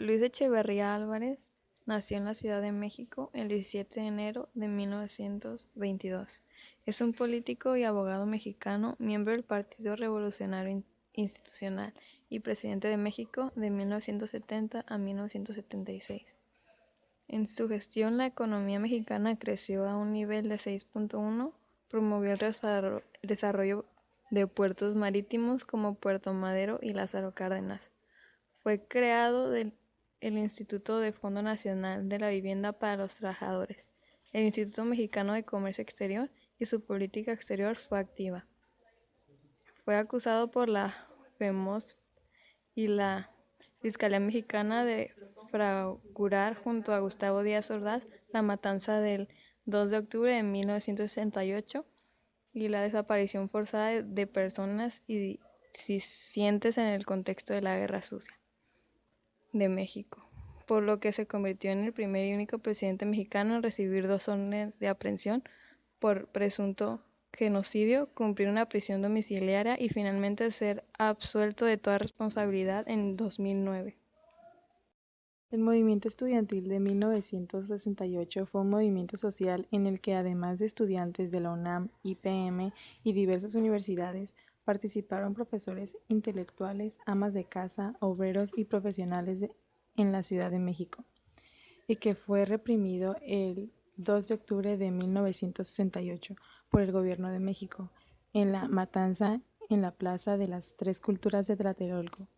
Luis Echeverría Álvarez nació en la Ciudad de México el 17 de enero de 1922. Es un político y abogado mexicano, miembro del Partido Revolucionario Institucional y presidente de México de 1970 a 1976. En su gestión, la economía mexicana creció a un nivel de 6.1, promovió el desarrollo de puertos marítimos como Puerto Madero y Lázaro Cárdenas. Fue creado el Instituto de Fondo Nacional de la Vivienda para los Trabajadores, el Instituto Mexicano de Comercio Exterior, y su política exterior fue activa. Fue acusado por la FEMOS y la Fiscalía Mexicana de fraudular junto a Gustavo Díaz Ordaz la matanza del 2 de octubre de 1968 y la desaparición forzada de personas y disidentes en el contexto de la Guerra Sucia de México, por lo que se convirtió en el primer y único presidente mexicano en recibir 2 órdenes de aprehensión por presunto genocidio, cumplir una prisión domiciliaria y finalmente ser absuelto de toda responsabilidad en 2009. El movimiento estudiantil de 1968 fue un movimiento social en el que, además de estudiantes de la UNAM, IPM y diversas universidades, participaron profesores, intelectuales, amas de casa, obreros y profesionales en la Ciudad de México, y que fue reprimido el 2 de octubre de 1968 por el Gobierno de México, en la matanza en la Plaza de las Tres Culturas de Tlatelolco,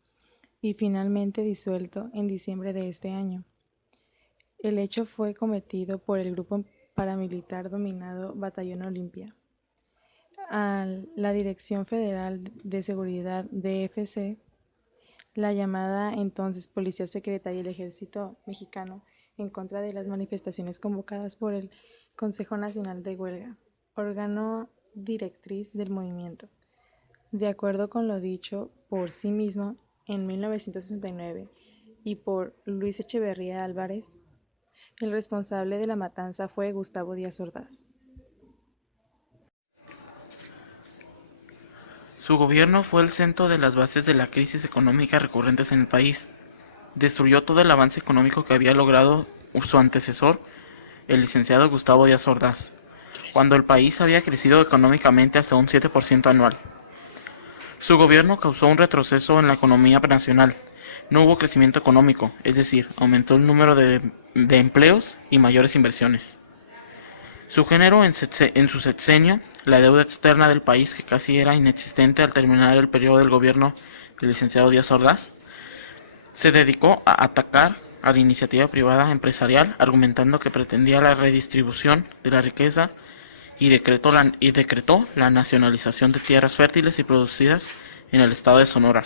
y finalmente disuelto en diciembre de este año. El hecho fue cometido por el grupo paramilitar denominado Batallón Olimpia. A la Dirección Federal de Seguridad DFC, la llamada entonces Policía Secreta y el Ejército Mexicano, en contra de las manifestaciones convocadas por el Consejo Nacional de Huelga, órgano directriz del movimiento. De acuerdo con lo dicho por sí mismo en 1969 y por Luis Echeverría Álvarez, el responsable de la matanza fue Gustavo Díaz Ordaz. Su gobierno fue el centro de las bases de la crisis económica recurrentes en el país. Destruyó todo el avance económico que había logrado su antecesor, el licenciado Gustavo Díaz Ordaz, cuando el país había crecido económicamente hasta un 7% anual. Su gobierno causó un retroceso en la economía nacional. No hubo crecimiento económico, es decir, aumentó el número de empleos y mayores inversiones. Su género en su sexenio, la deuda externa del país, que casi era inexistente al terminar el periodo del gobierno del licenciado Díaz Ordaz, se dedicó a atacar a la iniciativa privada empresarial, argumentando que pretendía la redistribución de la riqueza y decretó la nacionalización de tierras fértiles y producidas en el estado de Sonora,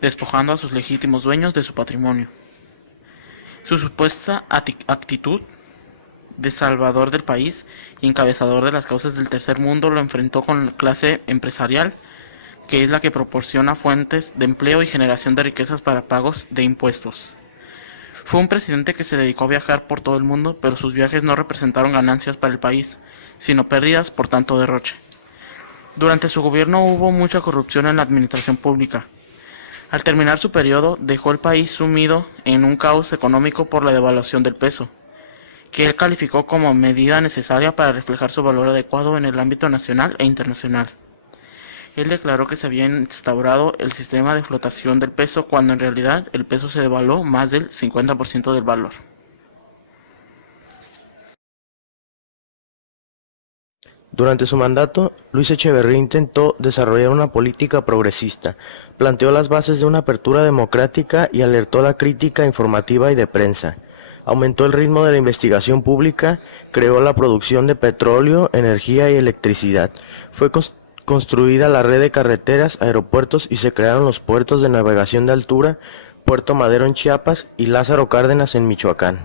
despojando a sus legítimos dueños de su patrimonio. Su supuesta actitud de salvador del país y encabezador de las causas del tercer mundo lo enfrentó con la clase empresarial, que es la que proporciona fuentes de empleo y generación de riquezas para pagos de impuestos. Fue un presidente que se dedicó a viajar por todo el mundo, pero sus viajes no representaron ganancias para el país, sino pérdidas por tanto derroche. Durante su gobierno hubo mucha corrupción en la administración pública. Al terminar su periodo, dejó el país sumido en un caos económico por la devaluación del peso, que él calificó como medida necesaria para reflejar su valor adecuado en el ámbito nacional e internacional. Él declaró que se había instaurado el sistema de flotación del peso cuando en realidad el peso se devaluó más del 50% del valor. Durante su mandato, Luis Echeverría intentó desarrollar una política progresista, planteó las bases de una apertura democrática y alertó a la crítica informativa y de prensa. Aumentó el ritmo de la investigación pública, creó la producción de petróleo, energía y electricidad. Fue construida la red de carreteras, aeropuertos y se crearon los puertos de navegación de altura, Puerto Madero en Chiapas y Lázaro Cárdenas en Michoacán.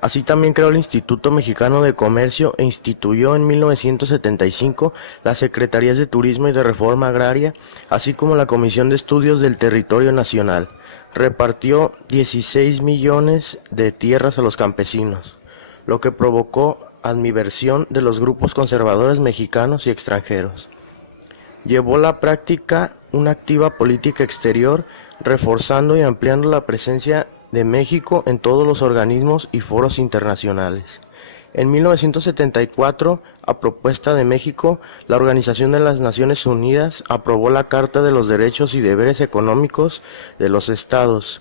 Así también creó el Instituto Mexicano de Comercio e instituyó en 1975 las Secretarías de Turismo y de Reforma Agraria, así como la Comisión de Estudios del Territorio Nacional. Repartió 16 millones de tierras a los campesinos, lo que provocó admiración de los grupos conservadores mexicanos y extranjeros. Llevó a la práctica una activa política exterior, reforzando y ampliando la presencia de México en todos los organismos y foros internacionales. En 1974, a propuesta de México, la Organización de las Naciones Unidas aprobó la Carta de los Derechos y Deberes Económicos de los Estados,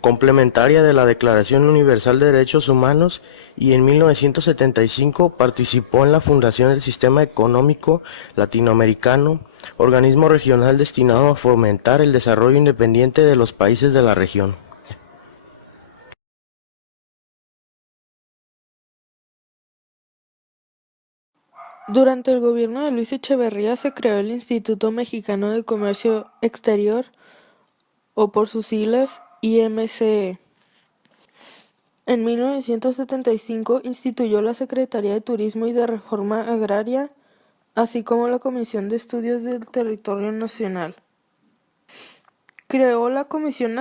complementaria de la Declaración Universal de Derechos Humanos, y en 1975 participó en la fundación del Sistema Económico Latinoamericano, organismo regional destinado a fomentar el desarrollo independiente de los países de la región. Durante el gobierno de Luis Echeverría se creó el Instituto Mexicano de Comercio Exterior, o por sus siglas IMCE. En 1975 instituyó la Secretaría de Turismo y de Reforma Agraria, así como la Comisión de Estudios del Territorio Nacional. Creó la Comisión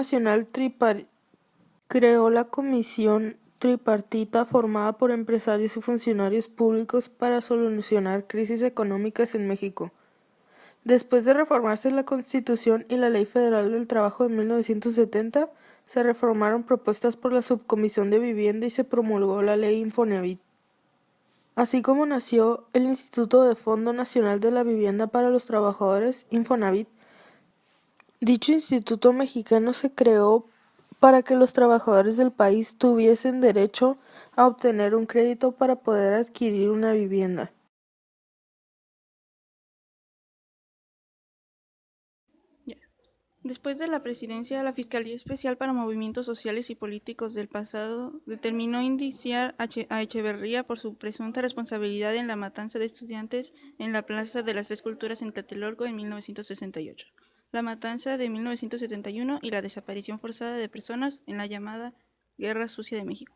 tripartita formada por empresarios y funcionarios públicos para solucionar crisis económicas en México. Después de reformarse la Constitución y la Ley Federal del Trabajo en 1970, se reformaron propuestas por la Subcomisión de Vivienda y se promulgó la Ley Infonavit. Así como nació el Instituto de Fondo Nacional de la Vivienda para los Trabajadores, Infonavit. Dicho instituto mexicano se creó para que los trabajadores del país tuviesen derecho a obtener un crédito para poder adquirir una vivienda. Después de la presidencia, la Fiscalía Especial para Movimientos Sociales y Políticos del pasado determinó indiciar a Echeverría por su presunta responsabilidad en la matanza de estudiantes en la Plaza de las Tres Culturas en Tlatelolco en 1968, la matanza de 1971 y la desaparición forzada de personas en la llamada Guerra Sucia de México.